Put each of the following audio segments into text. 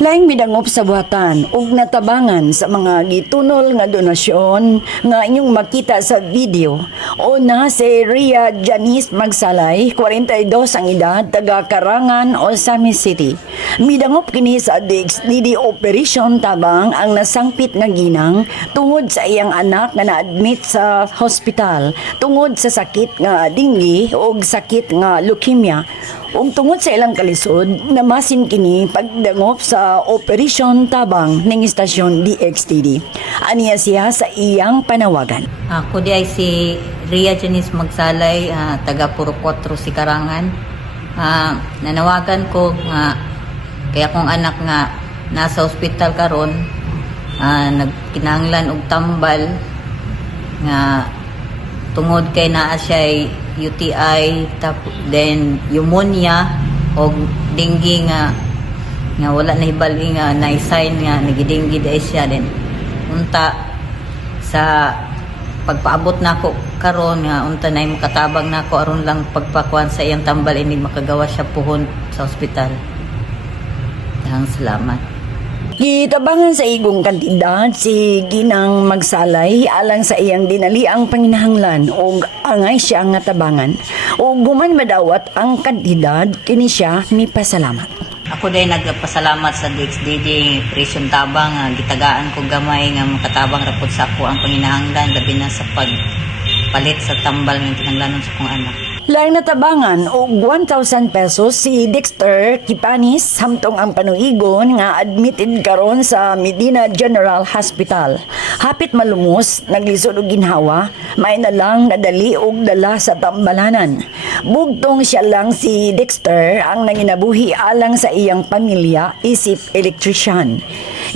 Laing midangop sa buhatan ug natabangan sa mga gitunol nga donasyon nga inyong makita sa video. Una si Ria Janice Magsalay, 42 ang edad, taga Karangan, Osamis City. Midangop kini sa DXDD Operation Tabang ang nasangpit nga ginang tungod sa iyang anak nga na-admit sa hospital tungod sa sakit nga dengue o sakit nga leukemia. Ug tungod sa ilang kalisod, namasin kini pagdangop sa Operation Tabang ning istasyon DXTD. Aniya siya sa iyang panawagan. Ako di ay si Ria Janice Magsalay, taga Puro 4 si Karangan. Nanawagan ko kaya kong anak nga nasa ospital karon, nagkinahanglan og tambal nga tungod kay naa siya UTI, then pneumonia o dengue nga wala na hibali nga na-sign nga nagidinggi dahil siya din. Unta sa pagpaabot na ako karon nga unta na makatabang na ako aron lang pagpakuan sa iyang tambal ini makagawa siya puhon sa ospital. Dahang salamat. Gitabangan sa igong kantidad si Ginang Magsalay alang sa iyang dinaliang panginahanglan o angay siya nga tabangan o guman madawat ang kantidad kini siya ni pasalamat. Ako din nagpasalamat sa DXDD Operation Tabang, gitagaan ko gamay nga makatabang rapod sa ako ang panginahanglan labi na sa pagpalit sa tambal ng kinahanglanon sa kong anak. Laing natabangan og 1,000 pesos si Dexter Kipanis samtong ang panuigon nga admitted karon sa Medina General Hospital. Hapit malumos, naglisod og ginhawa, may na lang nadali og dala sa tambalanan. Bugtong siya lang si Dexter ang nanginabuhi alang sa iyang pamilya isip electrician.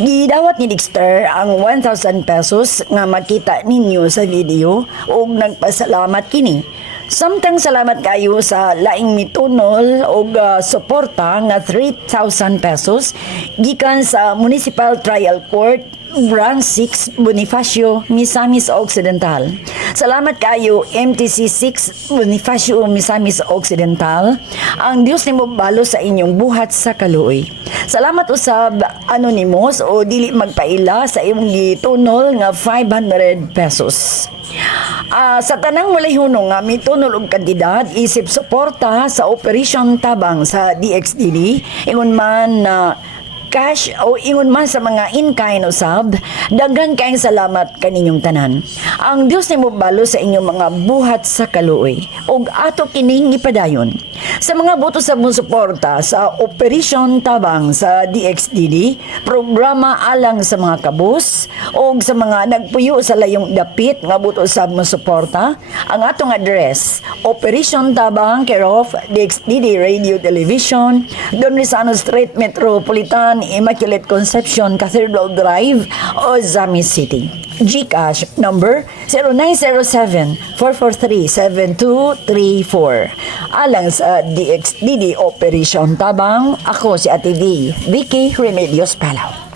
Gidawat ni Dexter ang 1,000 pesos nga makita ninyo sa video ug nagpasalamat kini. Samtang salamat kayo sa laing mitunol o suporta nga 3,000 pesos gikan sa Municipal Trial Court Branch 6 Bonifacio, Misamis Occidental. Salamat kayo MTC 6 Bonifacio, Misamis Occidental. Ang Dios nimo balo sa inyong buhat sa kaluoy. Salamat usab anonymous o dili magpaila sa imong gitunol nga 500 pesos. Sa tanang malayhunong nga mitunol og kandidat isip suporta sa Operation Tabang sa DXDD ingon man cash o ingon man sa mga in-kind usab, daghan kayong salamat kaninyong tanan. Ang Dios nimo balo sa inyong mga buhat sa kaluoy ug ato kining ipadayon. Sa mga boto sa mong suporta sa Operation Tabang sa DXDD, programa alang sa mga kabus o sa mga nagpuyo sa layong dapit nga boto sa mong suporta, ang atong address, Operation Tabang, care of DXDD Radio Television, Don Rizano Street, Metropolitan, Immaculate Conception, Cathedral Drive, Ozamis City. GCash number 0907-443-7234. Alang sa DXDD Operation Tabang, ako si Ate V, Vicky Remedios Palaw.